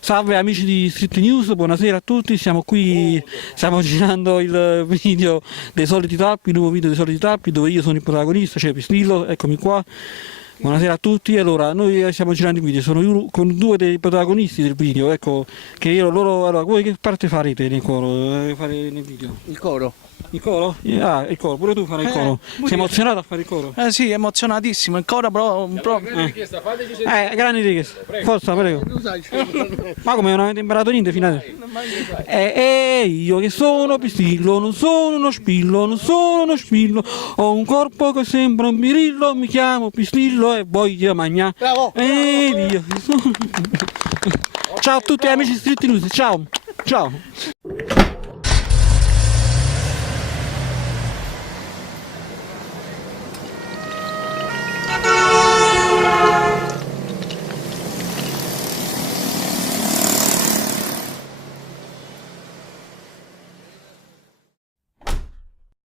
Salve amici di Street News, buonasera a tutti, siamo qui, stiamo girando il video dei soliti tappi, il nuovo video dei soliti tappi dove io sono il protagonista, cioè Pistillo, eccomi qua. Buonasera a tutti, allora noi stiamo girando il video, sono io con due dei protagonisti del video, ecco, che io loro, allora voi che parte farete nel coro, fare nel video? Il coro. Il coro? Ah, il coro, pure tu fai il coro. Sei emozionato a fare il coro? Sì, emozionatissimo, il coro proprio. Grande richiesta, forza, prego. Ma come non avete imparato niente fino adesso? Io che sono Pistillo, non sono uno spillo, non sono uno spillo, ho un corpo che sembra un birillo, mi chiamo Pistillo e voglio mangiare. Bravo! Io che sono... Ciao a tutti amici di Street News, ciao! Ciao!